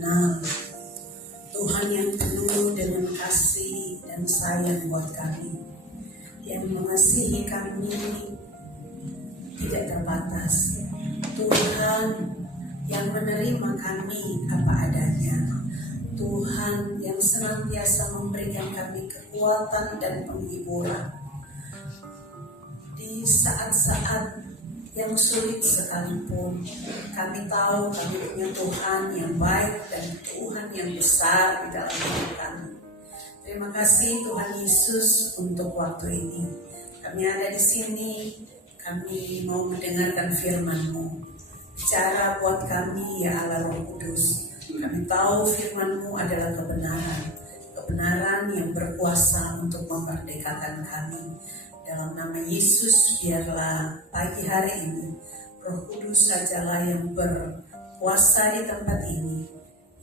mengenal Tuhan yang penuh dengan kasih dan sayang buat kami, yang mengasihi kami tidak terbatas. Tuhan yang menerima kami apa adanya. Tuhan yang senantiasa memberikan kami kekuatan dan penghiburan di saat-saat yang sulit sekalipun. Kami tahu kami punya Tuhan yang baik dan Tuhan yang besar di dalam hidup kami. Terima kasih Tuhan Yesus untuk waktu ini. Kami ada di sini, kami mau mendengarkan firman-Mu. Bicara buat kami ya Allah Roh Kudus. Kami tahu firman-Mu adalah kebenaran. Kebenaran yang berkuasa untuk memerdekakan kami. Dalam nama Yesus, biarlah pagi hari ini Roh Kudus sajalah yang berkuasa di tempat ini,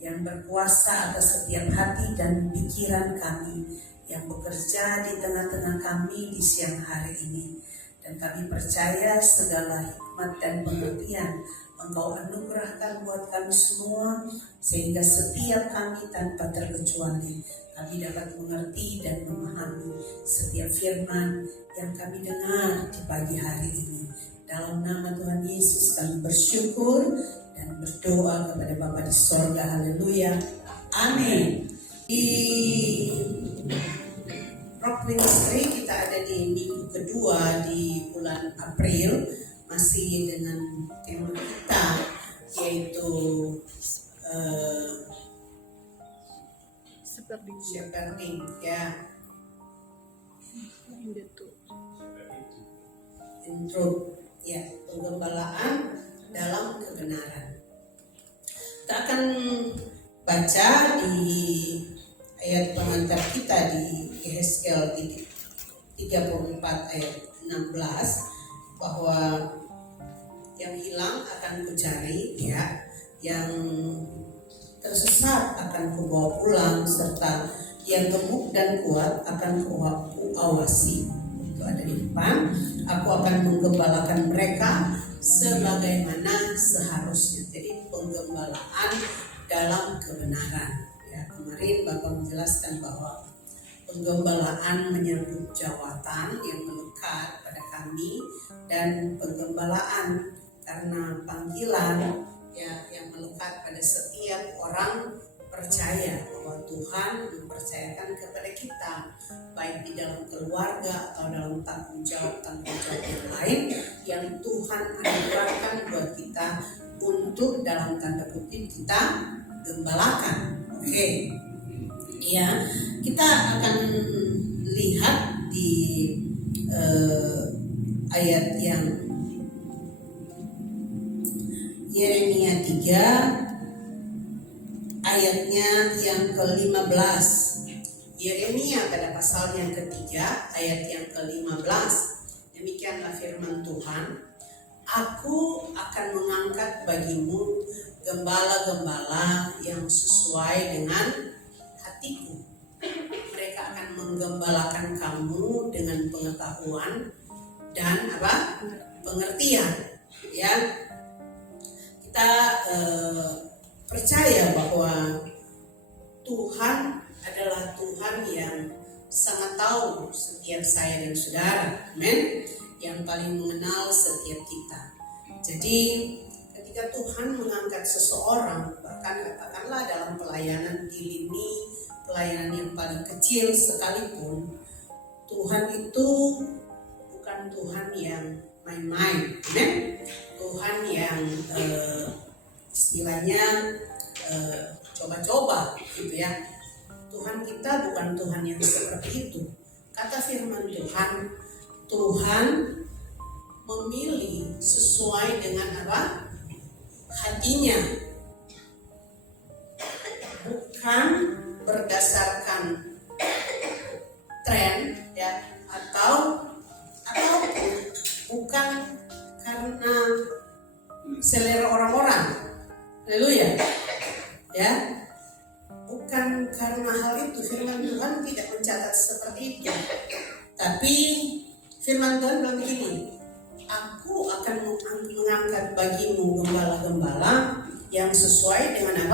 yang berkuasa atas setiap hati dan pikiran kami, yang bekerja di tengah-tengah kami di siang hari ini. Dan kami percaya segala hikmat dan pengertian Engkau anugerahkan buat kami semua, sehingga setiap kami tanpa terkecuali kami dapat mengerti dan memahami setiap firman yang kami dengar di pagi hari ini. Dalam nama Tuhan Yesus kami bersyukur dan berdoa kepada Bapa di sorga. Haleluya. Amin. Di Rock Ministry kita ada di minggu kedua di bulan April, masih dengan tema kita yaitu shepherding ya, in truth ya, penggembalaan dalam kebenaran. Kita akan baca di ayat pengantar kita di Yehezkiel 34 ayat 16 bahwa yang hilang akan kucari ya, yang tersesat akan kubawa pulang, serta yang gemuk dan kuat akan kuawasi. Itu ada di depan. Aku akan menggembalakan mereka sebagaimana seharusnya. Jadi penggembalaan dalam kebenaran. Ya, kemarin Bapak menjelaskan bahwa penggembalaan menyangkut jawatan yang melekat pada kami, dan penggembalaan karena panggilan ya yang melekat pada setiap orang percaya bahwa Tuhan mempercayakan kepada kita, baik di dalam keluarga atau dalam tanggung jawab yang lain yang Tuhan anugerahkan buat kita untuk dalam tanda kutip kita gembalakan. Oke. Ya, kita akan lihat di ayat yang Yeremia 3 ayatnya yang ke-15. Yeremia pada pasal yang ketiga ayat yang ke-15. Demikianlah firman Tuhan, Aku akan mengangkat bagimu gembala-gembala yang sesuai dengan hatiku. Mereka akan menggembalakan kamu dengan pengetahuan dan pengertian. Ya, kita percaya bahwa Tuhan adalah Tuhan yang sangat tahu setiap saya dan saudara, amin, yang paling mengenal setiap kita. Jadi ketika Tuhan mengangkat seseorang, bahkan katakanlah dalam pelayanan di lini pelayanan yang paling kecil sekalipun, Tuhan itu bukan Tuhan yang main-main, amen. Tuhan yang istilahnya coba-coba gitu ya. Tuhan kita bukan Tuhan yang seperti itu. Kata firman Tuhan, Tuhan memilih sesuai dengan hatinya, bukan berdasarkan tren ya, atau bukan karena selera orang-orang. Haleluya. Ya. Bukan karena hal itu firman Tuhan tidak mencatat seperti itu. Tapi firman Tuhan bilang begini, Aku akan mengangkat bagimu gembala-gembala yang sesuai dengan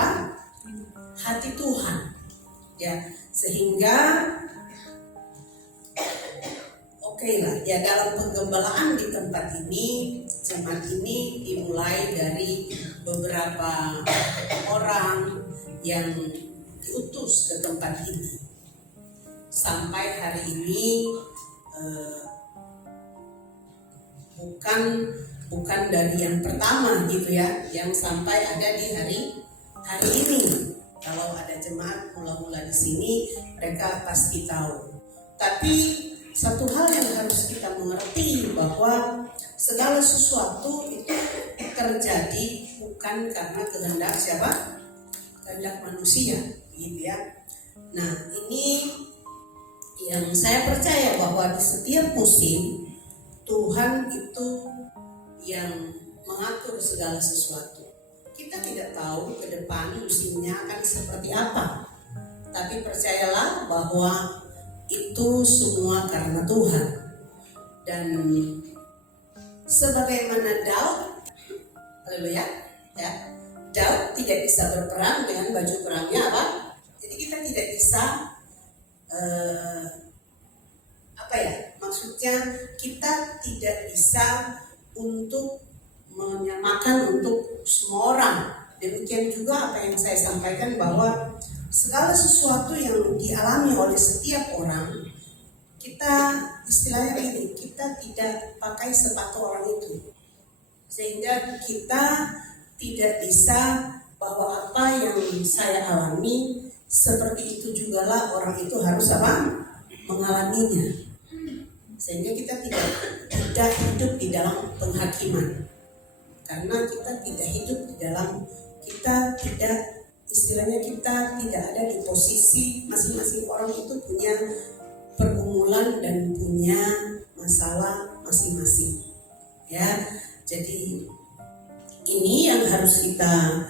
hati Tuhan. Ya, sehingga lah ya, dalam penggembalaan di tempat ini, jemaat ini dimulai dari beberapa orang yang diutus ke tempat ini. Sampai hari ini bukan dari yang pertama gitu ya, yang sampai ada di hari ini. Kalau ada jemaat mula-mula di sini, mereka pasti tahu. Tapi satu hal yang harus kita mengerti, bahwa segala sesuatu itu terjadi bukan karena kehendak siapa? Kehendak manusia, gitu ya. Nah, ini yang saya percaya, bahwa di setiap musim Tuhan itu yang mengatur segala sesuatu. Kita tidak tahu ke depan musimnya akan seperti apa, tapi percayalah bahwa itu semua karena Tuhan. Dan sebagaimana Daud, haleluya, ya, Daud tidak bisa berperang dengan baju perangnya apa? Jadi kita tidak bisa maksudnya kita tidak bisa untuk menyamakan untuk semua orang. Demikian juga apa yang saya sampaikan, bahwa segala sesuatu yang dialami oleh setiap orang, kita istilahnya ini, kita tidak pakai sepatu orang itu, sehingga kita tidak bisa bahwa apa yang saya alami seperti itu jugalah orang itu harus apa? Mengalaminya. Sehingga kita tidak hidup di dalam penghakiman, karena kita tidak hidup di dalam, kita tidak, istilahnya kita tidak ada di posisi, masing-masing orang itu punya pergumulan dan punya masalah masing-masing. Ya, jadi ini yang harus kita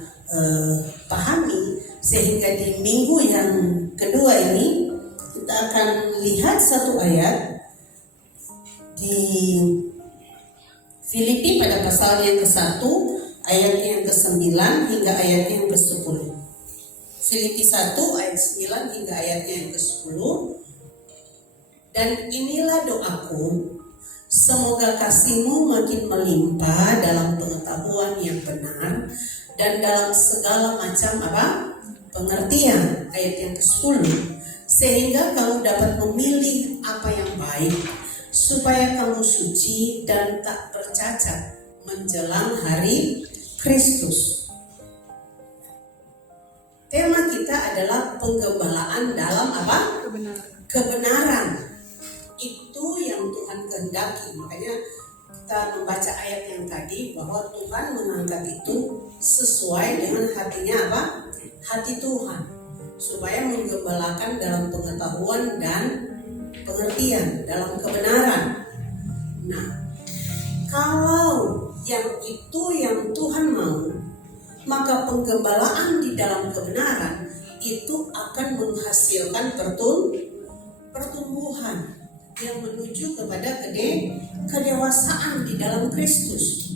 pahami, sehingga di minggu yang kedua ini kita akan lihat satu ayat di Filipi pada pasal yang ke-1 ayatnya yang ke-9 hingga ayatnya yang ke-10. Filipi 1 ayat 9 hingga ayatnya yang ke-10. Dan inilah doaku, semoga kasihmu makin melimpah dalam pengetahuan yang benar dan dalam segala macam apa? Pengertian. Ayat yang ke-10. Sehingga kamu dapat memilih apa yang baik, supaya kamu suci dan tak bercacat menjelang hari Kristus. Tema kita adalah penggembalaan dalam apa? Kebenaran. Itu yang Tuhan kehendaki. Makanya kita membaca ayat yang tadi, bahwa Tuhan mengangkat itu sesuai dengan hatinya apa? Hati Tuhan, supaya menggembalakan dalam pengetahuan dan pengertian, dalam kebenaran. Nah, kalau yang itu yang Tuhan mau, maka penggembalaan di dalam kebenaran itu akan menghasilkan pertumbuhan yang menuju kepada kedewasaan di dalam Kristus,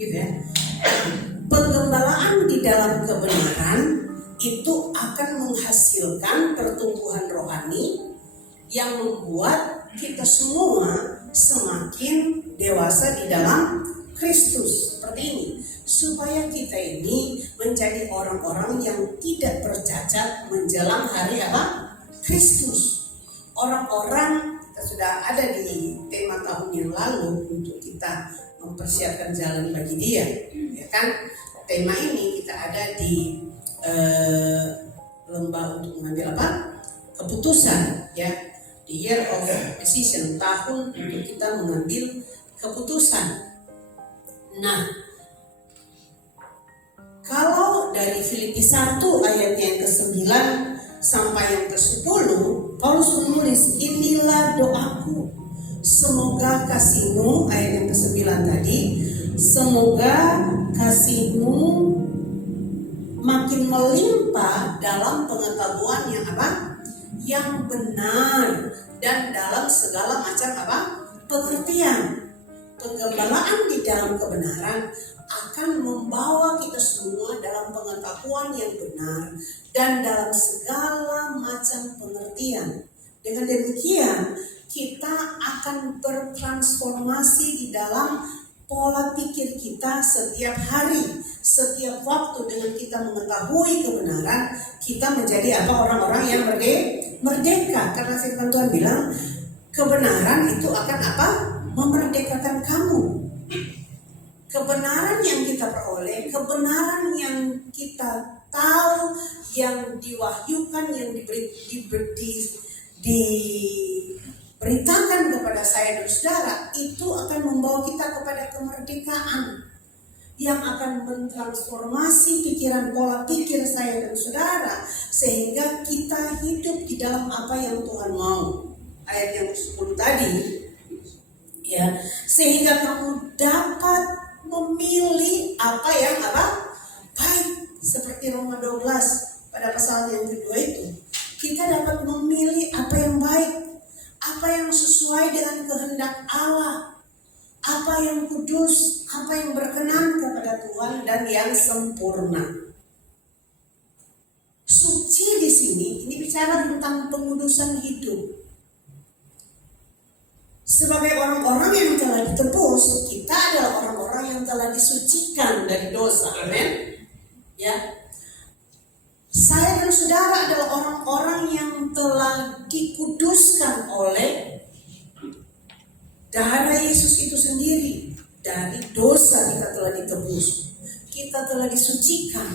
gitu ya. Penggembalaan di dalam kebenaran itu akan menghasilkan pertumbuhan rohani yang membuat kita semua semakin dewasa di dalam Kristus. Seperti ini, supaya kita ini menjadi orang-orang yang tidak bercacat menjelang hari apa? Kristus. Orang-orang, kita sudah ada di tema tahun yang lalu untuk kita mempersiapkan jalan bagi Dia, ya kan? Tema ini kita ada di lomba untuk mengambil apa? Keputusan, ya. The year of decision, tahun untuk kita mengambil keputusan. Nah, kalau dari Filipi 1 ayat yang ke-9 sampai yang ke-10, Paulus menulis, inilah doaku, semoga kasihmu, ayat yang ke-9 tadi, semoga kasihmu makin melimpah dalam pengetahuan yang apa? Yang benar dan dalam segala macam apa? Pengertian. Penggembalaan di dalam kebenaran akan membawa kita semua dalam pengetahuan yang benar dan dalam segala macam pengertian. Dengan demikian, kita akan bertransformasi di dalam pola pikir kita setiap hari, setiap waktu. Dengan kita mengetahui kebenaran, kita menjadi orang-orang yang merdeka. Karena firman Tuhan bilang, kebenaran itu akan memerdekakan kamu. Kebenaran yang kita peroleh, kebenaran yang kita tahu, yang diwahyukan, yang diberitakan kepada saya dan saudara, itu akan membawa kita kepada kemerdekaan yang akan mentransformasi pikiran, pola pikir saya dan saudara, sehingga kita hidup di dalam apa yang Tuhan mau. Ayat yang 10 tadi, ya, sehingga kamu dapat memilih apa yang baik, seperti Roma 12 pada pasal yang kedua itu. Kita dapat memilih apa yang baik, apa yang sesuai dengan kehendak Allah, apa yang kudus, apa yang berkenan kepada Tuhan dan yang sempurna. Suci di sini ini bicara tentang pengudusan hidup. Sebagai orang-orang yang telah ditebus, kita adalah orang-orang yang telah disucikan dari dosa. Amin. Ya. Saya dan saudara adalah orang-orang yang telah dikuduskan oleh darah Yesus itu sendiri. Dari dosa kita telah ditebus. Kita telah disucikan.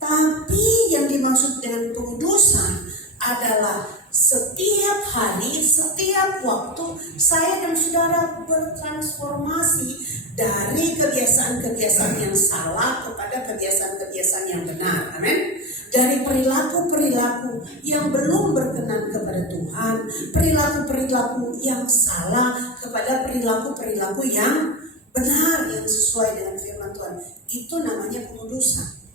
Tapi yang dimaksud dengan pengudusan adalah setiap hari, setiap waktu saya dan saudara bertransformasi dari kebiasaan-kebiasaan yang salah kepada kebiasaan-kebiasaan yang benar. Amin. Dari perilaku-perilaku yang belum berkenan kepada Tuhan, perilaku-perilaku yang salah kepada perilaku-perilaku yang benar, yang sesuai dengan firman Tuhan. Itu namanya pengudusan.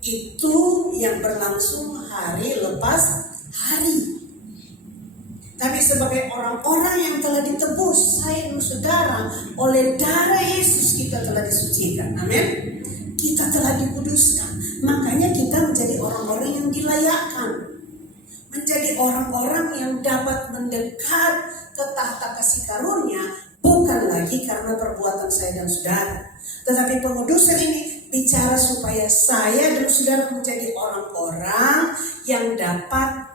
Itu yang berlangsung hari lepas hari. Tapi sebagai orang-orang yang telah ditebus, saya dan saudara, oleh darah Yesus kita telah disucikan. Amin. Kita telah dikuduskan. Makanya kita menjadi orang-orang yang dilayakkan, menjadi orang-orang yang dapat mendekat ke tahta kasih karunia, bukan lagi karena perbuatan saya dan saudara. Tetapi pengudusan ini bicara supaya saya dan saudara menjadi orang-orang yang dapat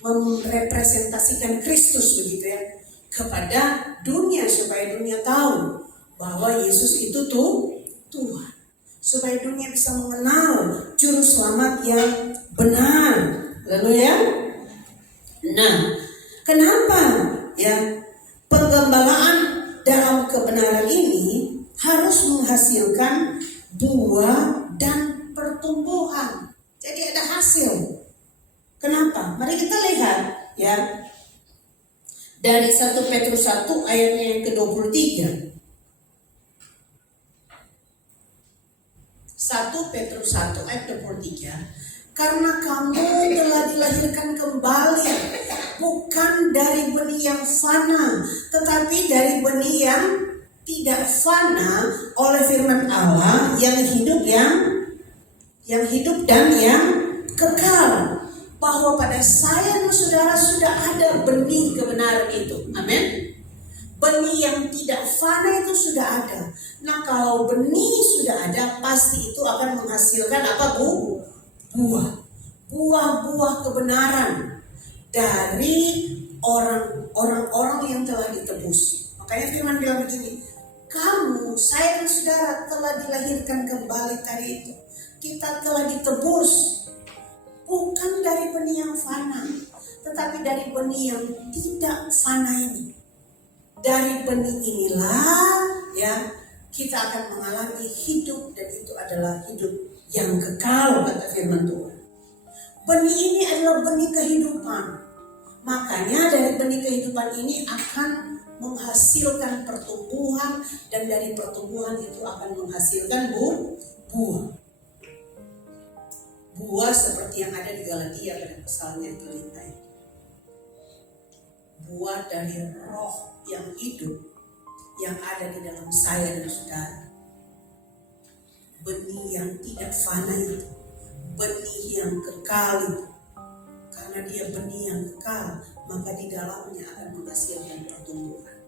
merepresentasikan Kristus, begitu ya, kepada dunia, supaya dunia tahu bahwa Yesus itu Tuhan, supaya dunia bisa mengenal juru selamat yang benar. Lalu ya, nah, kenapa ya penggembalaan dalam kebenaran ini harus menghasilkan buah dan pertumbuhan? Jadi ada hasil. Kenapa? Mari kita lihat ya, dari 1 Petrus 1 ayatnya yang ke-23. 1 Petrus 1 ayat 23. Karena kamu telah dilahirkan kembali, bukan dari benih yang fana, tetapi dari benih yang tidak fana, oleh firman Allah yang hidup dan yang kekal. Bahwa pada saya dan saudara sudah ada benih kebenaran itu. Amin. Benih yang tidak fana itu sudah ada. Nah, kalau benih sudah ada, pasti itu akan menghasilkan apa, Bu? Buah. Buah-buah kebenaran dari orang-orang yang telah ditebus. Makanya firman bilang begini, kamu, saya dan saudara telah dilahirkan kembali tadi itu. Kita telah ditebus. Bukan dari benih yang fana, tetapi dari benih yang tidak fana ini. Dari benih inilah ya kita akan mengalami hidup, dan itu adalah hidup yang kekal, kata firman Tuhan. Benih ini adalah benih kehidupan. Makanya dari benih kehidupan ini akan menghasilkan pertumbuhan, dan dari pertumbuhan itu akan menghasilkan buah. Buah seperti yang ada di Galatia pada pasalnya kelima. Buah dari roh yang hidup yang ada di dalam saya dan saudara. Benih yang tidak fana itu, benih yang kekal itu. Karena dia benih yang kekal, maka di dalamnya akan menghasilkan pertumbuhan.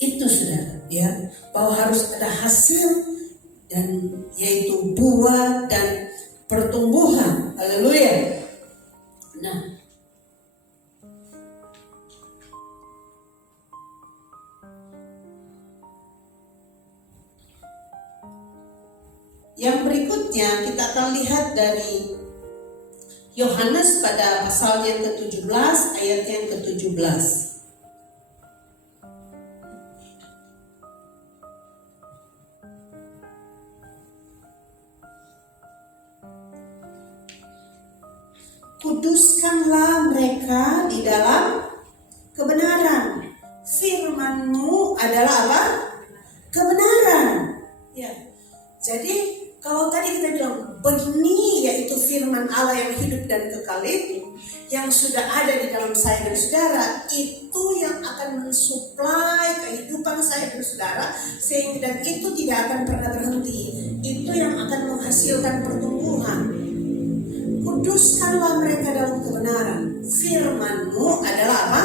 Itu saudara, ya, bahwa harus ada hasil, dan yaitu buah dan pertumbuhan. Haleluya. Nah, yang berikutnya kita akan lihat dari Yohanes pada pasal yang ke-17 ayat yang ke-17. Kuduskanlah mereka di dalam kebenaran. Firman-Mu adalah apa? Kebenaran. Ya. Jadi kalau tadi kita bilang benih, yaitu firman Allah yang hidup dan kekal itu, yang sudah ada di dalam saya dan saudara, itu yang akan mensuplai kehidupan saya dan saudara, sehingga dan itu tidak akan pernah berhenti. Itu yang akan menghasilkan pertumbuhan. Kuduskanlah mereka dalam kebenaran. Firman-Mu adalah apa?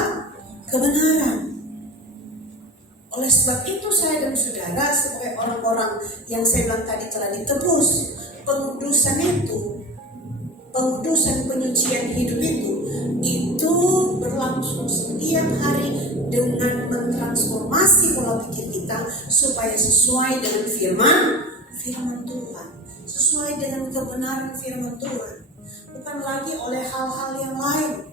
Kebenaran. Oleh sebab itu saya dan saudara sebagai orang-orang yang saya bilang tadi telah ditebus, pengudusan itu, pengudusan penyucian hidup itu berlangsung setiap hari dengan mentransformasi pola pikir kita supaya sesuai dengan firman Tuhan, sesuai dengan kebenaran firman Tuhan. Bukan lagi oleh hal-hal yang lain,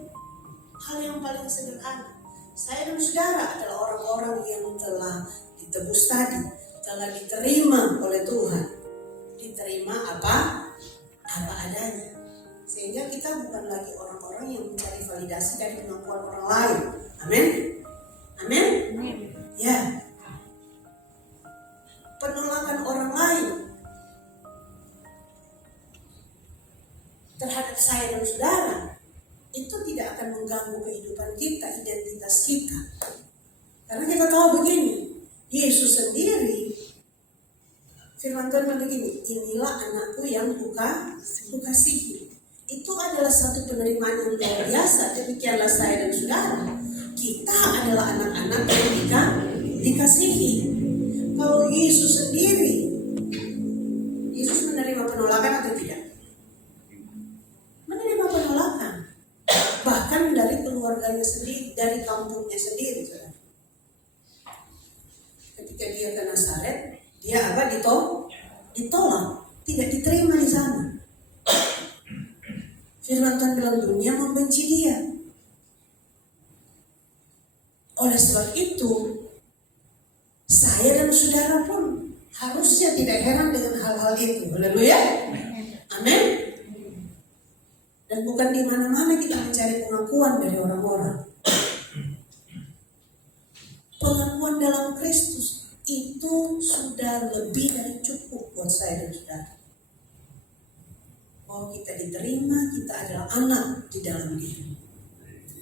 hal yang paling sederhana. Saya dan saudara adalah orang-orang yang telah ditebus tadi, telah diterima oleh Tuhan, diterima apa adanya, sehingga kita bukan lagi orang-orang yang mencari validasi dari kemampuan orang lain. Amin, amin. Ya, penolakan orang lain terhadap saya dan saudara itu tidak akan mengganggu kehidupan kita, identitas kita. Karena kita tahu begini, Yesus sendiri, firman Tuhan begini, inilah anakku yang kukasihi. Itu adalah satu penerimaan yang luar biasa. Demikianlah saya dan saudara, kita adalah anak-anak yang dikasihi. Kalau Yesus sendiri, Yesus menerima penolakan atau tidak? Menerima penolakan. Bahkan dari keluarganya sendiri, dari kampungnya sendiri, saudara. Ketika dia ke Nazaret, dia apa? Ditolak, tidak diterima di sana. Firman Tuhan dalam dunia membenci dia. Oleh sebab itu, saya dan saudara pun harusnya tidak heran dengan hal-hal itu. Haleluya. Amin. Dan bukan di mana-mana kita mencari pengakuan dari orang-orang. Pengakuan dalam Kristus itu sudah lebih dari cukup buat saya dan saudara. Bahwa kita diterima, kita adalah anak di dalam Dia.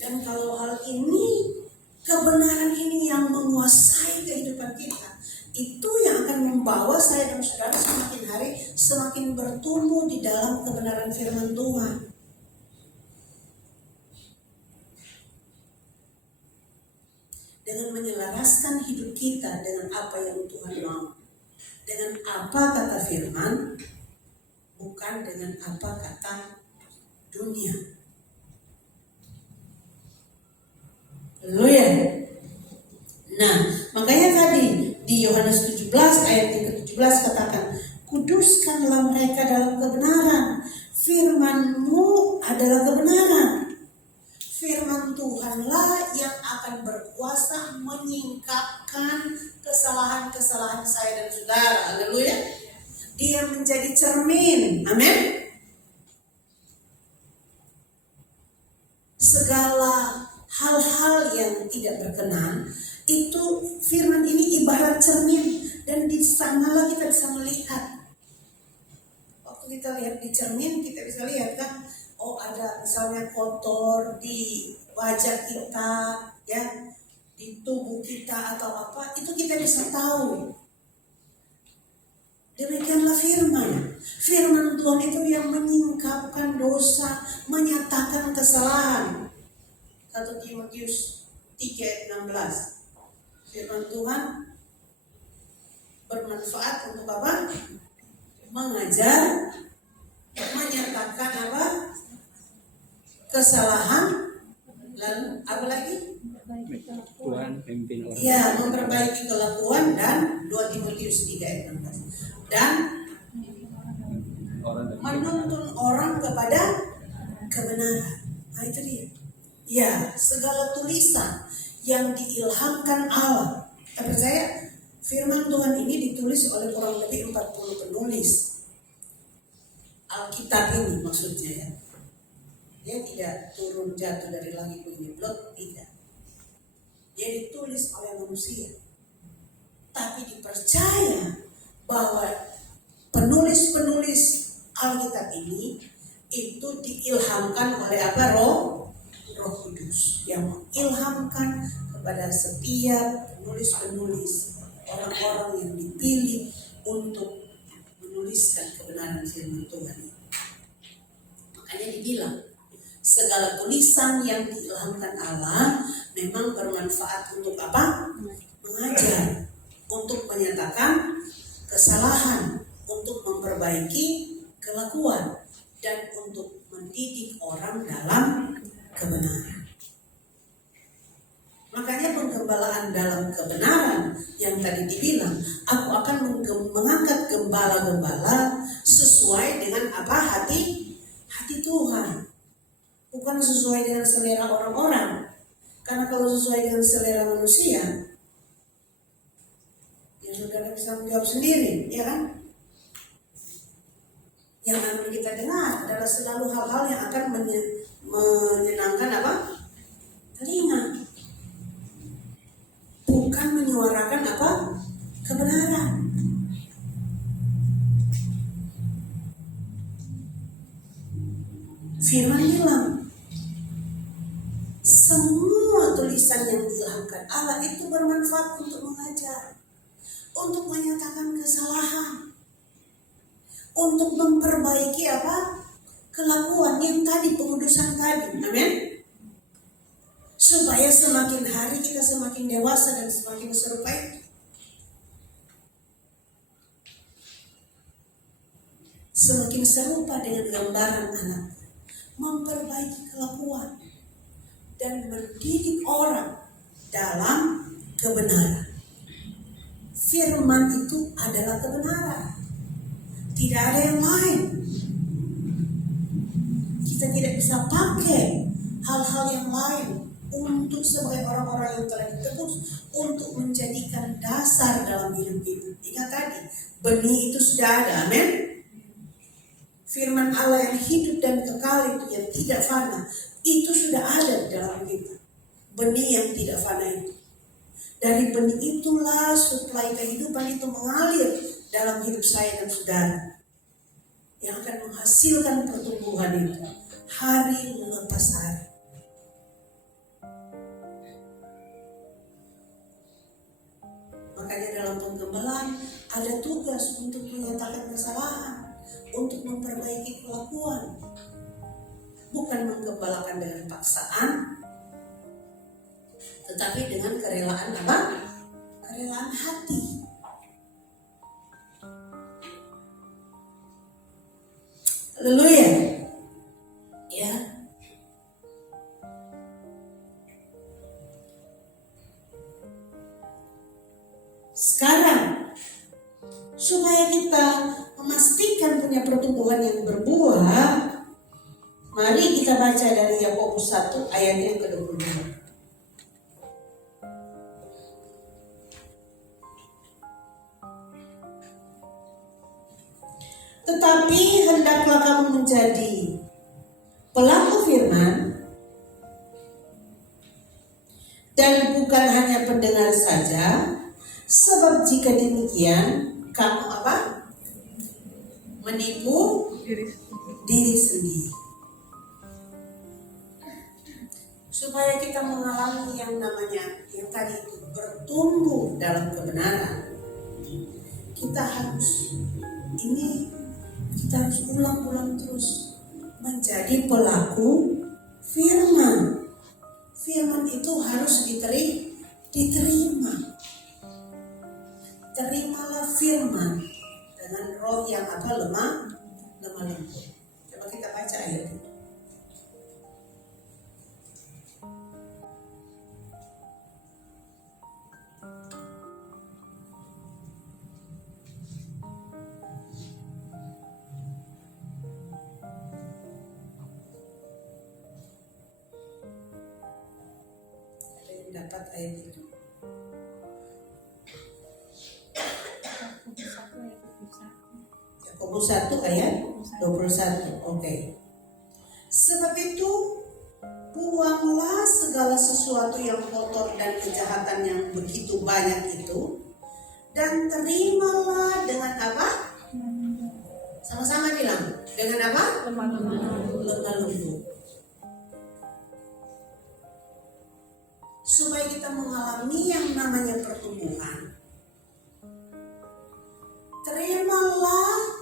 Dan kalau hal ini, kebenaran ini yang menguasai kehidupan kita, itu yang akan membawa saya dan saudara semakin hari semakin bertumbuh di dalam kebenaran firman Tuhan. Dengan menyelaraskan hidup kita dengan apa yang Tuhan mau, dengan apa kata firman, bukan dengan apa kata dunia. Haleluya. Nah, makanya tadi di Yohanes 17 ayat yang ke-17 katakan, kuduskanlah mereka dalam kebenaran. Firman-Mu adalah kebenaran. Firman Tuhanlah yang akan berkuasa menyingkapkan kesalahan-kesalahan saya dan saudara. Haleluya. Dia menjadi cermin. Amin. Segala hal-hal yang tidak berkenan, itu firman ini ibarat cermin. Dan di sanalah kita bisa melihat. Waktu kita lihat di cermin, kita bisa lihat kan, oh ada misalnya kotor di wajah kita, ya, di tubuh kita atau apa, itu kita bisa tahu. Demikianlah firman. Firman Tuhan itu yang menyingkapkan dosa, menyatakan kesalahan. 1 Timotius 3:16. Firman Tuhan bermanfaat untuk apa? Mengajar, menyatakan apa? Kesalahan, lalu apa lagi? Tuhan pimpin orang. Ya, memperbaiki kelakuan, dan 2 Timotius 3:16. Dan menuntun orang kepada kebenaran. Nah itu dia. Ya, segala tulisan yang diilhamkan Allah. Tapi saya firman Tuhan ini ditulis oleh kurang lebih 40 penulis. Alkitab ini maksudnya ya. Dia tidak turun jatuh dari langit bunyi blok, tidak. Dia ditulis oleh manusia. Tapi dipercaya bahwa penulis-penulis Alkitab ini itu diilhamkan oleh apa? Roh Kudus yang mengilhamkan kepada setiap penulis-penulis, orang-orang yang dipilih untuk menuliskan kebenaran firman Tuhan. Makanya dibilang segala tulisan yang diilhamkan Allah memang bermanfaat untuk apa? Mengajar, untuk menyatakan kesalahan, untuk memperbaiki kelakuan, dan untuk mendidik orang dalam kebenaran. Makanya penggembalaan dalam kebenaran yang tadi dibilang, aku akan mengangkat gembala-gembala sesuai dengan apa? Hati Tuhan. Bukan sesuai dengan selera orang-orang. Karena kalau sesuai dengan selera manusia, ya saudara bisa menjawab sendiri, ya kan? Yang akan kita dengar adalah selalu hal-hal yang akan menyenangkan apa? Telinga. Bukan menyuarakan apa? Kebenaran. Firman bilang, semua tulisan yang diilhamkan Allah itu bermanfaat untuk mengajar, untuk menyatakan kesalahan, untuk memperbaiki apa? Kelakuan yang tadi, pengudusan tadi. Amin. Supaya semakin hari kita semakin dewasa dan semakin serupa itu. Semakin serupa dengan gambaran anak. Memperbaiki kelakuan dan mendidik orang dalam kebenaran. Firman itu adalah kebenaran. Tidak ada yang lain. Kita tidak bisa pakai hal-hal yang lain untuk sebagai orang-orang yang telah ditebus, untuk menjadikan dasar dalam hidup kita. Ingat tadi, benih itu sudah ada, amin. Firman Allah yang hidup dan kekal itu, yang tidak fana, itu sudah ada di dalam kita. Benih yang tidak fana itu. Dari benih itulah suplai kehidupan itu mengalir dalam hidup saya dan saudara, yang akan menghasilkan pertumbuhan itu hari lepas hari. Makanya dalam penggembalaan ada tugas untuk menyatakan kesalahan, untuk memperbaiki kelakuan. Bukan menggembalakan dengan paksaan, tetapi dengan kerelaan apa? Kerelaan hati. Haleluya. Ya. Sekarang supaya kita memastikan punya pertumbuhan yang berbuah, mari kita baca dari Yakobus 1 ayat yang ke-22. Tetapi hendaklah kamu menjadi pelaku firman dan bukan hanya pendengar saja, sebab jika demikian kamu apa? Menipu diri sendiri. Supaya kita mengalami yang namanya, yang tadi itu bertumbuh dalam kebenaran, kita harus ulang-ulang terus menjadi pelaku firman. Firman itu harus diterima. Terimalah firman dengan roh yang lemah lembut. Coba kita baca ayat itu. Ada yang dapat ayat itu? Yakobus 1 ayat 21. Oke. Sebab itu buanglah segala sesuatu yang kotor dan kejahatan yang begitu banyak itu, dan terimalah dengan apa? Sama-sama bilang, dengan apa? Lemah lembut. Supaya kita mengalami yang namanya pertumbuhan. Terimalah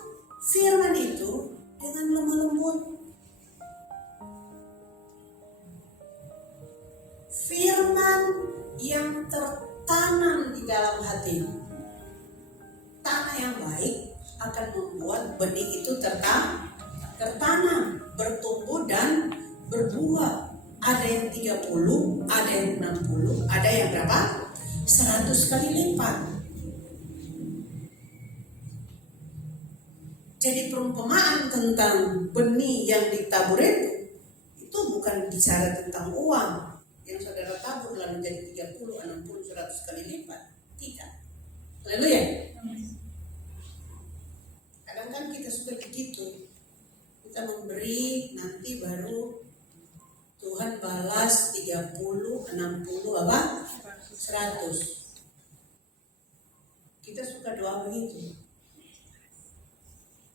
firman itu dengan lemah lembut. Firman yang tertanam di dalam hati. Tanah yang baik akan membuat benih itu tertanam, bertumbuh dan berbuah. Ada yang 30, ada yang 60, ada yang berapa? 100 kali lipat. Jadi perumpamaan tentang benih yang ditabur itu bukan bicara tentang uang yang saudara tabur lalu jadi 30, 60, 100 kali lipat. Tidak. Haleluya. Kadang kan kita suka begitu. Kita memberi, nanti baru Tuhan balas 30, 60, apa? 100. Kita suka doa begitu.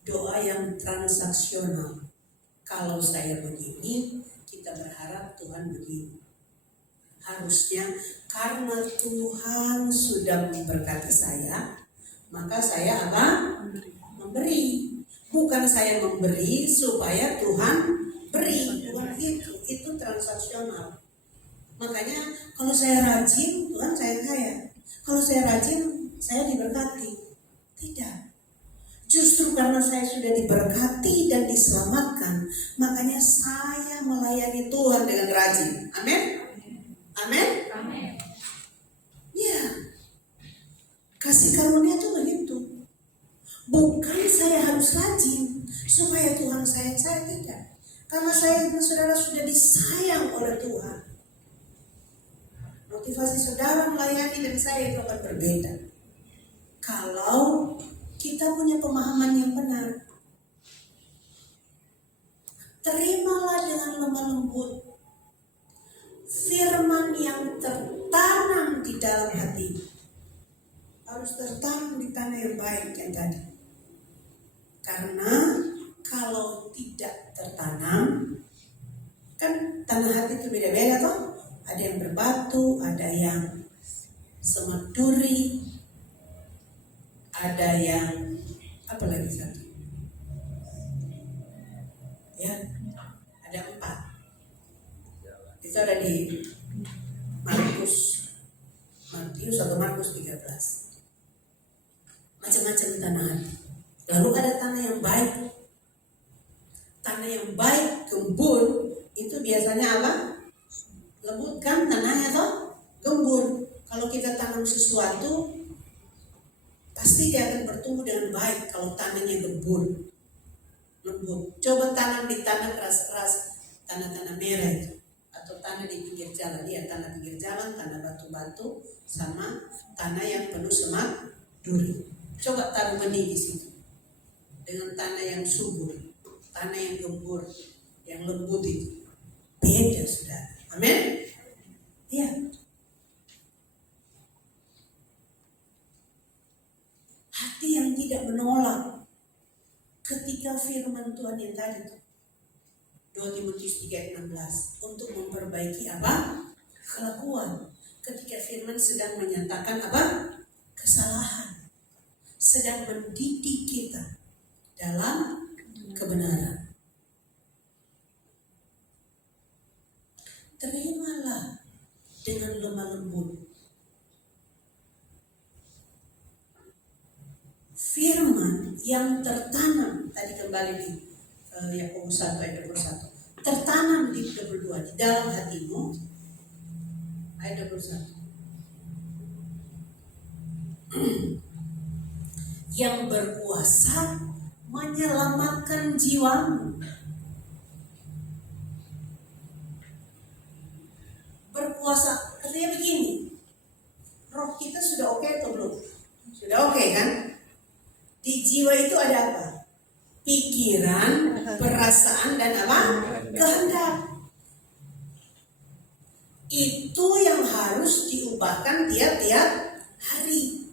Doa yang transaksional. Kalau saya begini, kita berharap Tuhan begini. Harusnya karena Tuhan sudah memberkati saya, maka saya apa? Memberi. Bukan saya memberi supaya Tuhan beri. Bukan itu transaksional. Makanya kalau saya rajin, Tuhan saya kaya. Kalau saya rajin, saya diberkati. Tidak. Justru karena saya sudah diberkati dan diselamatkan, makanya saya melayani Tuhan dengan rajin. Amin? Amin? Amin. Ya. Kasih karunia itu begitu. Bukan saya harus rajin supaya Tuhan sayang saya, tidak. Karena saya dan saudara sudah disayang oleh Tuhan. Motivasi saudara melayani dan saya itu akan berbeda. Kalau kita punya pemahaman yang benar. Terimalah dengan lemah lembut firman yang tertanam di dalam hati. Harus tertanam di tanah yang baik yang tadi. Karena kalau tidak tertanam, kan tanah hati itu beda-beda toh. Ada yang berbatu, ada yang semak duri, ada yang apa lagi satu? Ya, ada 4. Itu ada di Matius atau Markus 13. Macam-macam tanah hati. Lalu ada tanah yang baik. Tanah yang baik, gembur, itu biasanya apa? Lembut kan tanahnya toh? Gembur. Kalau kita tanam sesuatu, pasti dia akan bertumbuh dengan baik kalau tanahnya gembur, lembut. Coba tanam di tanah keras-keras, tanah-tanah merah itu, atau tanah di pinggir jalan. Dia tanah pinggir jalan, tanah batu-batu, sama tanah yang penuh semak duri. Coba taruh benih di situ, dengan tanah yang subur, tanah yang gembur, yang lembut itu, beda saudara. Amin. Iya. Hati yang tidak menolak ketika firman Tuhan yang tadi itu 2 Timotius 3:16 untuk memperbaiki apa? Kelakuan. ketika firman sedang menyatakan apa? Kesalahan. Sedang mendidik kita dalam kebenaran. Terimalah dengan lemah lembut firman yang tertanam tadi, kembali di Yakobus 1 ayat 21, tertanam di 22 di dalam hatimu, ayat 21, yang berkuasa menyelamatkan jiwamu. Berkuasa, artinya begini, roh kita sudah oke atau belum? Sudah oke kan? Di jiwa itu ada apa? Pikiran, perasaan, dan apa? Kehendak. Itu yang harus diubahkan tiap-tiap hari.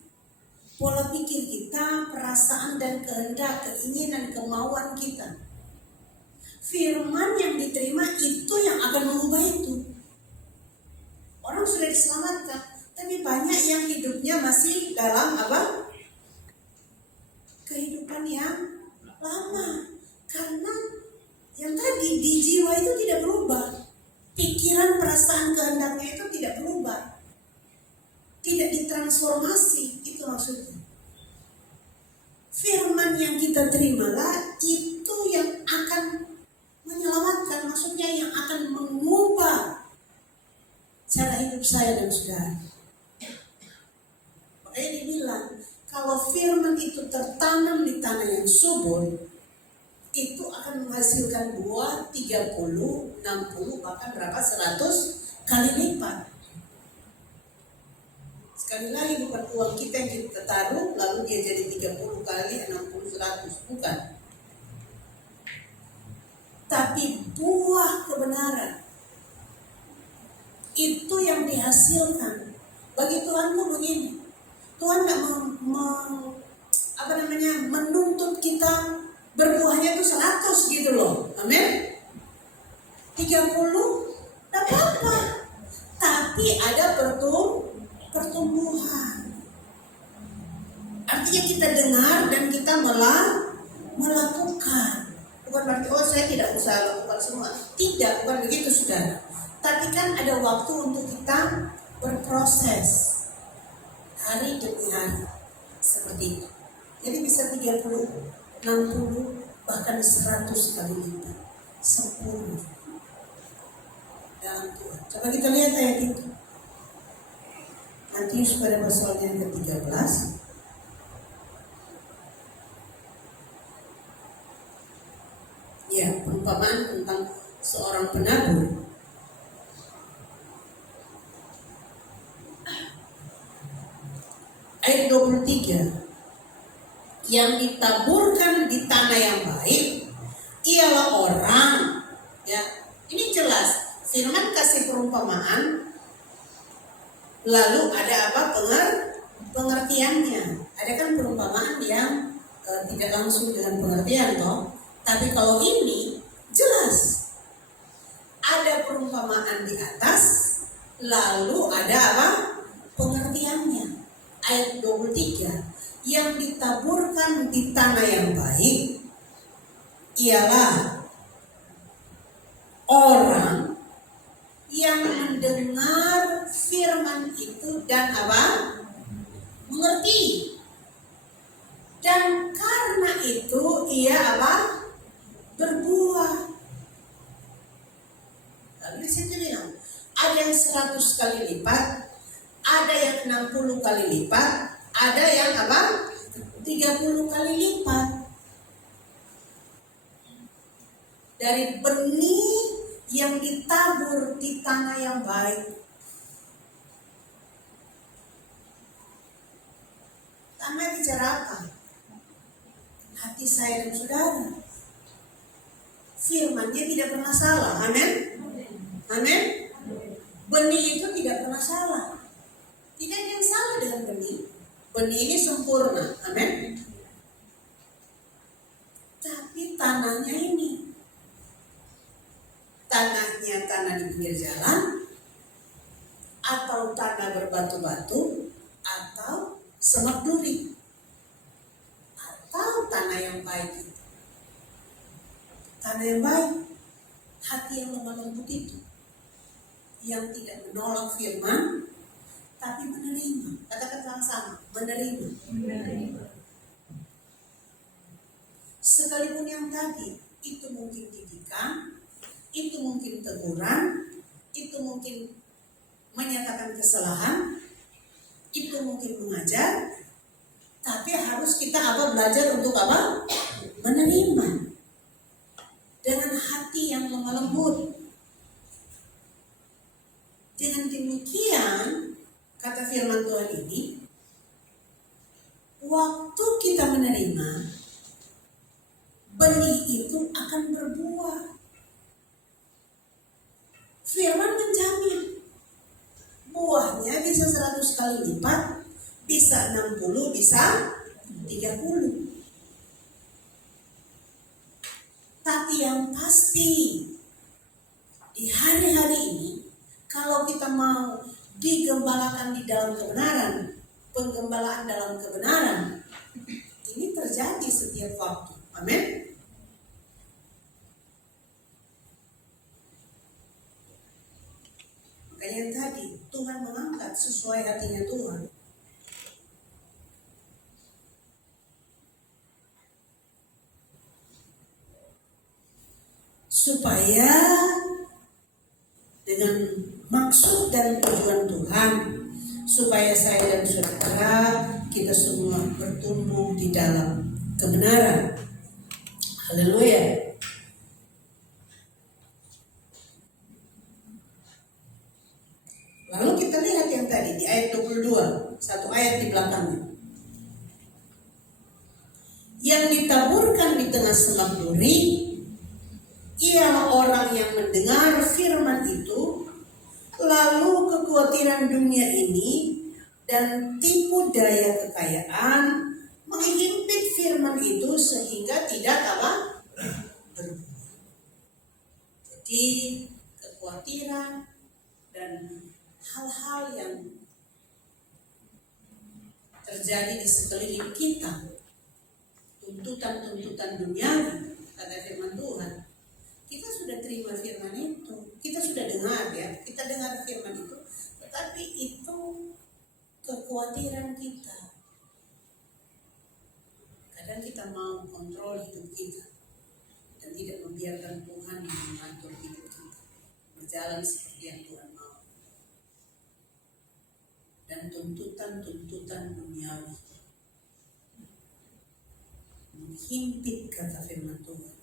Pola pikir kita, perasaan dan kehendak, keinginan, kemauan kita. Firman yang diterima itu yang akan mengubah itu. Orang sudah diselamatkan, tapi banyak yang hidupnya masih dalam apa? Kehidupan yang lama. Karena yang tadi di jiwa itu tidak berubah. Pikiran, perasaan, kehendaknya itu tidak berubah. Tidak ditransformasi, itu maksudnya. Firman yang kita terimalah itu yang akan menyelamatkan, maksudnya yang akan mengubah cara hidup saya dan saudara. Makanya dibilang, kalau firman itu tertanam di tanah yang subur, itu akan menghasilkan buah 30, 60, bahkan berapa 100 kali lipat. Sekali lagi, bukan uang kita yang kita taruh lalu dia jadi 30 kali, 60, 100, bukan. Tapi buah kebenaran itu yang dihasilkan. Bagi Tuhan tuh begini, Tuhan nggak menuntut kita berbuahnya itu 100 gitu loh, amin. 30 tak apa-apa, tapi ada pertumbuhan. Artinya kita dengar dan kita melakukan. Bukan berarti saya tidak usah lakukan semua. Tidak, bukan begitu saudara. Tapi kan ada waktu untuk kita berproses hari demi hari seperti itu. Jadi bisa 30, 60, bahkan 100 kali lipat. Sempurna dalam Tuhan. Coba kita lihat ayat itu. Matius pada pasal yang ke-13. Ya, perumpamaan tentang seorang penabur. Ayat 23. Yang ditaburkan di tanah yang baik ialah orang, ya, ini jelas firman kasih perumpamaan, lalu ada apa pengertiannya. Ada kan perumpamaan yang tidak langsung dengan pengertian toh, tapi kalau ini jelas ada perumpamaan di atas, lalu ada apa pengertiannya. Ayat 23, yang ditaburkan di tanah yang baik ialah orang yang mendengar firman itu dan apa? Mengerti. Dan karena itu ia apa? Berbuah. Lalu di situ bilang, ada yang 100 kali lipat, ada yang 60 kali lipat, ada yang apa? 30 kali lipat. Dari benih yang ditabur di tanah yang baik. Tanah bicara apa? Hati saya dan saudara. Firman-Nya tidak pernah salah. Amin. Amin. Benih itu tidak pernah salah. Tidak ada yang salah dengan benih. Benih ini sempurna. Amin. Tapi tanahnya ini, tanahnya tanah di pinggir jalan, atau tanah batu-batu atau semak duri atau tanah yang baik itu. Tanah yang baik, hati yang lemah lembut itu, yang tidak menolak firman tapi menerima. Katakan sama-sama, menerima. Sekalipun yang tadi itu mungkin didikan, itu mungkin teguran, itu mungkin menyatakan kesalahan, itu mungkin mengajar, tapi harus kita belajar untuk menerima dengan hati yang lemah lembut. Dengan demikian, kata firman Tuhan ini, waktu kita menerima, benih itu akan berbuah. Firman menjamin buahnya bisa 100 kali lipat, bisa 60, bisa 30. Tapi yang pasti di hari-hari ini, kalau kita mau digembalakan di dalam kebenaran, penggembalaan dalam kebenaran, ini terjadi setiap waktu. Amin. Makanya yang tadi Tuhan mengangkat sesuai hatinya Tuhan. Supaya dengan maksud dan tujuan Tuhan, supaya saya dan saudara kita semua bertumbuh di dalam kebenaran. Haleluya. Lalu kita lihat yang tadi di ayat 22, satu ayat di belakangnya. Yang ditaburkan di tengah semak duri ialah orang yang mendengar firman itu, lalu kekhawatiran dunia ini dan tipu daya kekayaan menghimpit firman itu sehingga tidak berbuah. Jadi kekhawatiran dan hal-hal yang terjadi di sekeliling kita, tuntutan-tuntutan duniawi, kata firman Tuhan. Kita sudah terima firman itu, kita sudah dengar ya, kita dengar firman itu, tetapi itu kekhawatiran kita. Kadang kita mau kontrol hidup kita dan tidak membiarkan Tuhan yang mengatur hidup kita berjalan seperti yang Tuhan mau. Dan tuntutan-tuntutan duniawi menghimpit kata firman Tuhan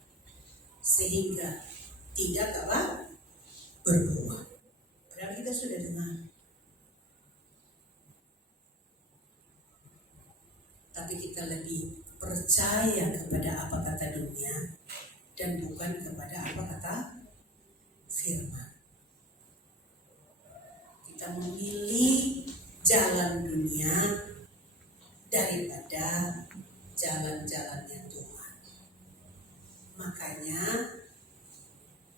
sehingga tidak berbuah. Padahal kita sudah dengar, tapi kita lebih percaya kepada apa kata dunia dan bukan kepada apa kata firman. Kita memilih jalan dunia daripada jalan-jalannya Tuhan. Makanya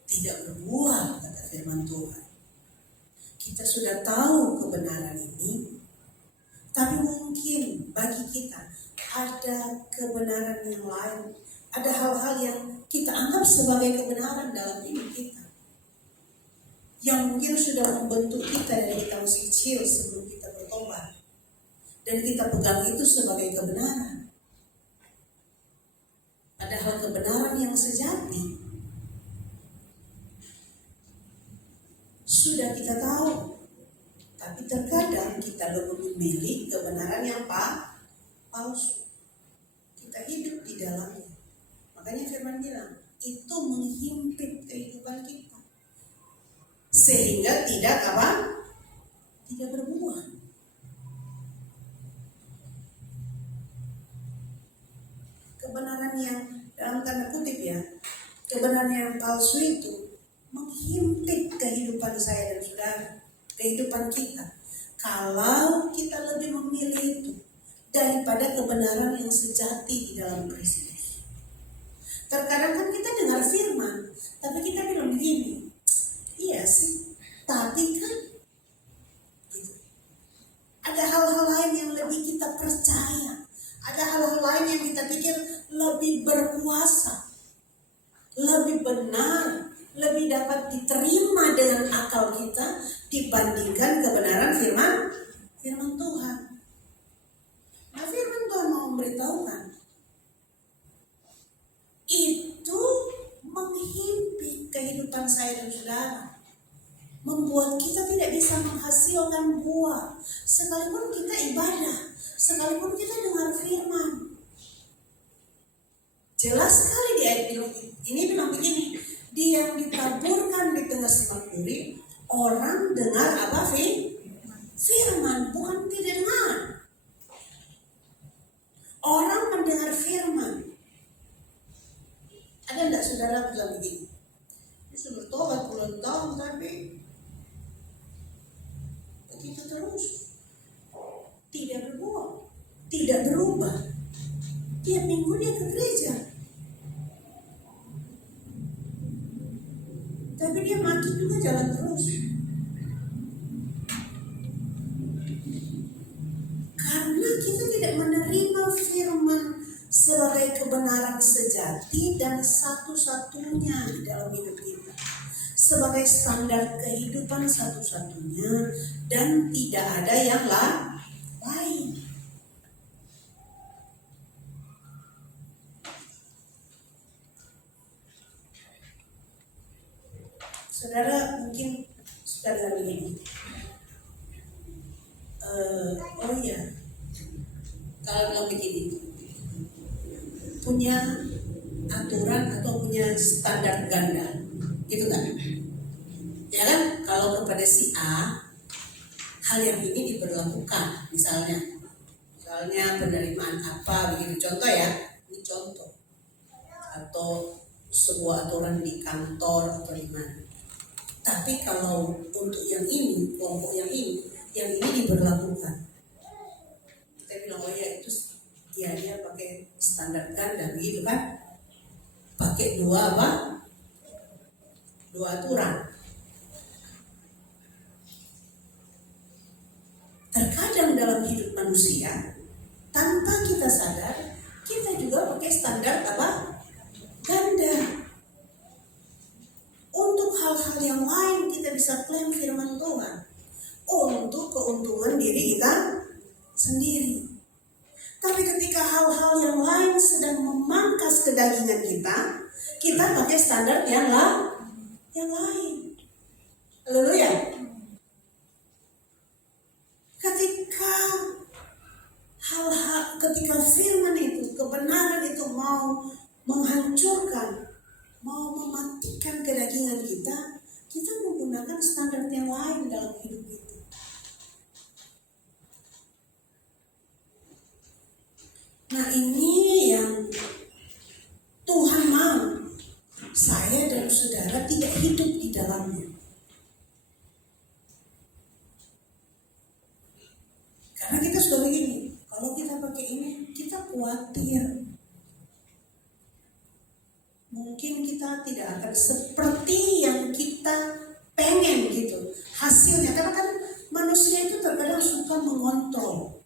tidak berbuah kata firman Tuhan. Kita sudah tahu kebenaran ini, tapi mungkin bagi kita ada kebenaran yang lain, ada hal-hal yang kita anggap sebagai kebenaran dalam hidup kita, yang mungkin sudah membentuk kita dari kita masih kecil sebelum kita bertobat, dan kita pegang itu sebagai kebenaran. Padahal kebenaran yang sejati sudah kita tahu, tapi terkadang kita lebih memilih kebenaran yang palsu. Kita hidup di dalamnya. Makanya firman bilang, itu menghimpit kehidupan kita sehingga tidak berbuah. Kebenaran yang dalam tanda kutip ya, kebenaran yang palsu itu menghimpit kehidupan saya dan saudara, kehidupan kita. Kalau kita lebih memilih itu daripada kebenaran yang sejati di dalam Kristus. Terkadang kan kita dengar firman, tapi kita bilang begini, iya sih, tapi kan gitu. lebih berkuasa, lebih benar, lebih dapat diterima dengan akal kita dibandingkan kebenaran firman Tuhan. Nah, firman Tuhan mau memberitahukan itu menghimpit kehidupan saya dan saudara, membuat kita tidak bisa menghasilkan buah sekalipun kita ibadah, sekalipun kita dengar firman. Jelas sekali di ayat ini bilang begini, dia yang ditaburkan di tengah simak duri, orang dengar apa firman, bukan tidak dengar. Orang mendengar firman. Ada enggak saudara bilang begini? Dia sudah bertobat puluhan tahun tapi begitu terus, tidak berbuah, tidak berubah. Tiap minggu dia ke gereja, tapi dia makin juga jalan terus. Karena kita tidak menerima firman sebagai kebenaran sejati dan satu-satunya di dalam hidup kita, sebagai standar kehidupan satu-satunya dan tidak ada yang lain. Saudara mungkin sudah begini, oh iya, kalau bilang begini, punya aturan atau punya standar ganda, gitu kan? Ya kan, kalau kepada si A hal yang ini diberlakukan, misalnya penerimaan apa begitu, contoh ya, ini contoh, atau sebuah aturan di kantor atau di mana. Tapi kalau untuk yang ini, kelompok yang ini diberlakukan, kita bilang oh ya itu dia pakai standar ganda begitu kan, pakai dua aturan. Terkadang dalam hidup manusia tanpa kita sadar kita juga pakai standar ganda. Untuk hal-hal yang lain kita bisa klaim firman Tuhan untuk keuntungan diri kita sendiri. Tapi ketika hal-hal yang lain sedang memangkas kedagingan kita pakai standar yang lain. Haleluya. Ketika firman itu, kebenaran itu mau menghancurkan, mau mematikan kedagingan kita menggunakan standar yang lain dalam hidup kita. Nah, ini yang Tuhan mau saya dan saudara tidak hidup di dalamnya. Karena kita sudah begini, kalau kita pakai ini, kita khawatir mungkin kita tidak akan seperti yang kita pengen gitu hasilnya. Karena kan manusia itu terkadang suka mengontrol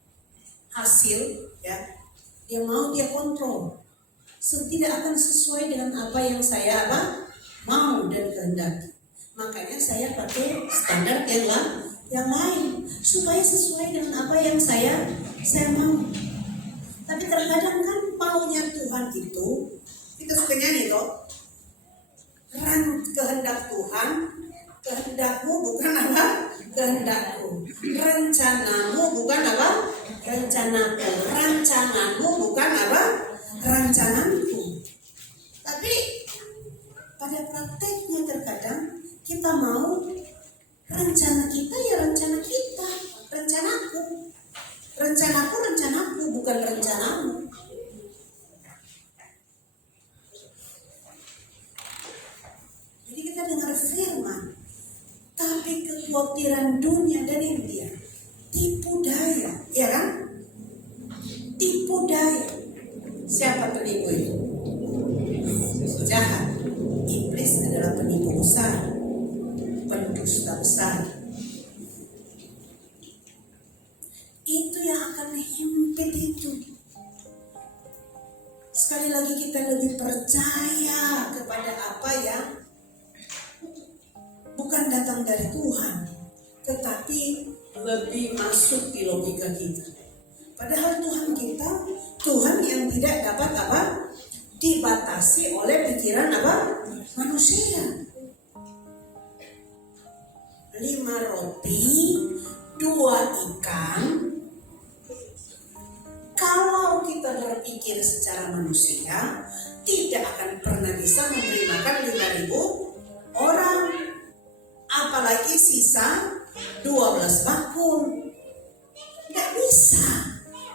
hasil, ya, dia mau dia kontrol, tidak akan sesuai dengan apa yang saya mau dan kehendaki. Makanya saya pakai standar yang lain supaya sesuai dengan apa yang saya mau. Tapi terkadang kan maunya Tuhan itu, kita suka nyanyi toh, kehendak Tuhan, kehendakmu bukan apa? Kehendakku. Rencanamu bukan apa? Rencanaku. Rancanganmu bukan apa? Rancanganku. Tapi pada prakteknya terkadang kita mau rencana kita ya rencana kita, rencanaku. Rencanaku bukan rencanamu. Jadi kita dengar firman, tapi kekhawatiran dunia dan ini dia tipu daya, ya kan? Tipu daya. Siapa penipu itu? Jahat. Iblis adalah penipu besar, pendusta besar. Itu yang akan himpit itu. Sekali lagi lagi kita lebih percaya kepada apa yang bukan datang dari Tuhan, tetapi lebih masuk di logika kita. Padahal Tuhan kita, Tuhan yang tidak dapat apa? Dibatasi oleh pikiran apa? Manusia. 5 roti, 2 ikan. Kalau kita berpikir secara manusia, tidak akan pernah bisa memberi makan 5.000 orang. Apalagi sisa 12 bakul. Tidak bisa.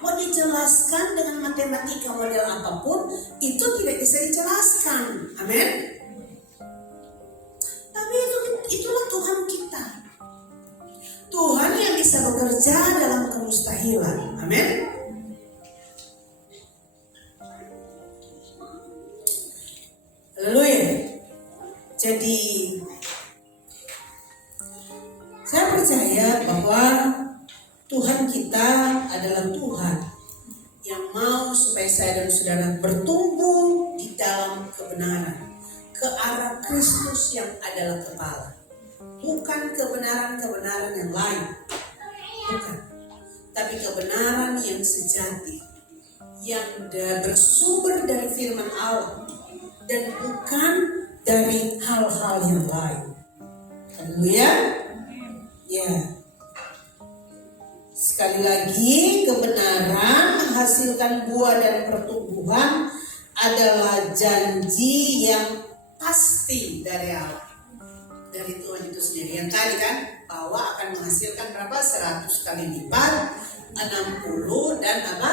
Mau dijelaskan dengan matematika model apapun, itu tidak bisa dijelaskan. Amin. Tapi itulah Tuhan kita. Tuhan yang bisa bekerja dalam kemustahilan. Amin. Haleluya. Jadi saya percaya bahwa Tuhan kita adalah Tuhan yang mau supaya saya dan saudara bertumbuh di dalam kebenaran ke arah Kristus yang adalah kepala. Bukan kebenaran-kebenaran yang lain. Bukan. Tapi kebenaran yang sejati. Yang bersumber dari firman Allah. Dan bukan dari hal-hal yang lain. Haleluya. Ya. Sekali lagi, kebenaran menghasilkan buah dan pertumbuhan adalah janji yang pasti dari Allah, dari Tuhan itu sendiri. Yang tadi kan, bahwa akan menghasilkan berapa? 100 kali lipat, 60 dan apa?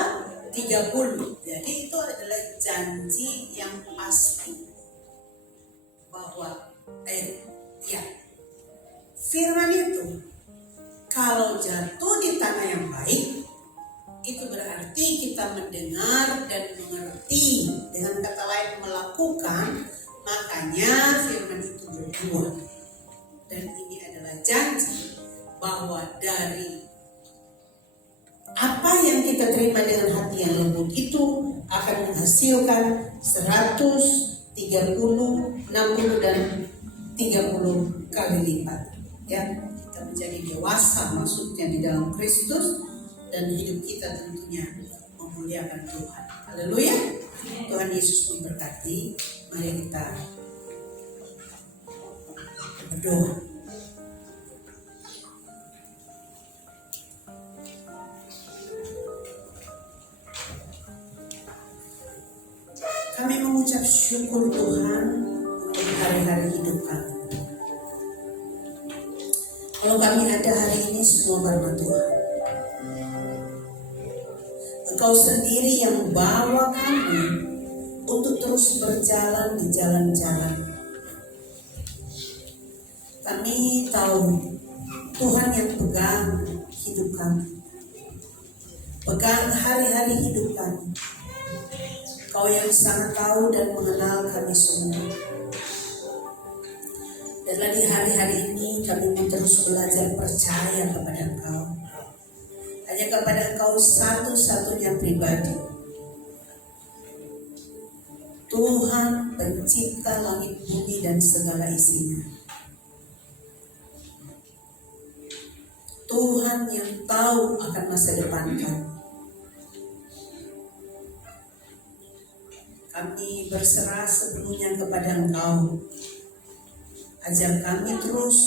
30. Jadi itu adalah janji yang pasti bahwa firman itu kalau jatuh di tanah yang baik, itu berarti kita mendengar dan mengerti, dengan kata lain melakukan, makanya firman itu berbuah. Dan ini adalah janji bahwa dari apa yang kita terima dengan hati yang lembut itu akan menghasilkan 100, 30, 60 dan 30 kali lipat. Ya, kita menjadi dewasa maksudnya di dalam Kristus, dan hidup kita tentunya memuliakan Tuhan. Haleluya. Tuhan Yesus memberkati. Mari kita berdoa. Kami mengucap syukur Tuhan untuk hari-hari hidup kami. Kalau kami ada hari ini semua karena Tuhan. Engkau sendiri yang bawa kami untuk terus berjalan di jalan-jalan. Kami tahu Tuhan yang pegang hidup kami. Pegang hari-hari hidup kami. Kau yang sangat tahu dan mengenal kami semua. Dan di hari-hari ini kami mau terus belajar percaya kepada Engkau. Hanya kepada Engkau satu-satunya pribadi. Tuhan pencipta langit bumi dan segala isinya. Tuhan yang tahu akan masa depan kami. Kami berserah sepenuhnya kepada Engkau. Ajar kami terus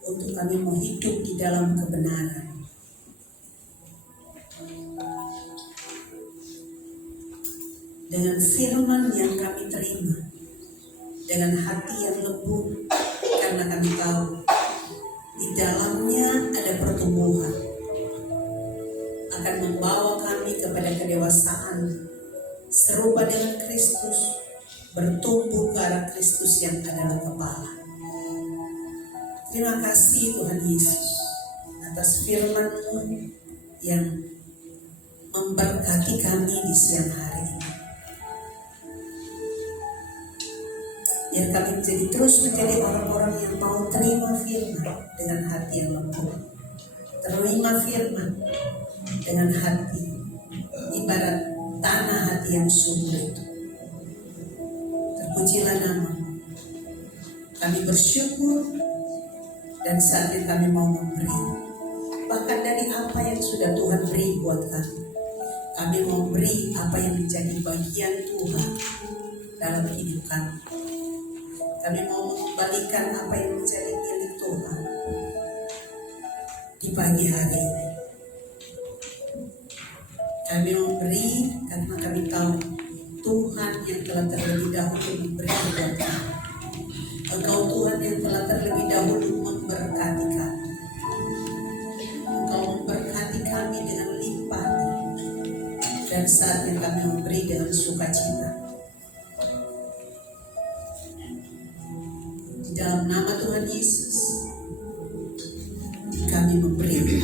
untuk kami mau hidup di dalam kebenaran. Dengan firman yang kami terima, dengan hati yang lembut, karena kami tahu di dalamnya ada pertumbuhan, akan membawa kami kepada kedewasaan serupa dengan Kristus, bertumbuh ke arah Kristus yang adalah kepala. Terima kasih Tuhan Yesus atas firman-Mu yang memberkati kami di siang hari ini. Biar kami terus menjadi orang-orang yang mau terima firman dengan hati yang lembut. Terima firman dengan hati ibarat tanah hati yang subur itu. Pujilah nama-Mu. Kami bersyukur dan saatnya kami mau memberi. Bahkan dari apa yang sudah Tuhan beri buat kami. Kami mau beri apa yang menjadi bagian Tuhan dalam hidup kami. Kami mau mengembalikan apa yang menjadi milik Tuhan di pagi hari ini. Kami mau beri karena kami tahu Tuhan yang telah terlebih dahulu memberi buat kami. Engkau Tuhan yang telah terlebih dahulu memberkati kami. Engkau memberkati kami dengan limpah. Dan saatnya kami memberi dengan sukacita. Di dalam nama Tuhan Yesus, kami memberi.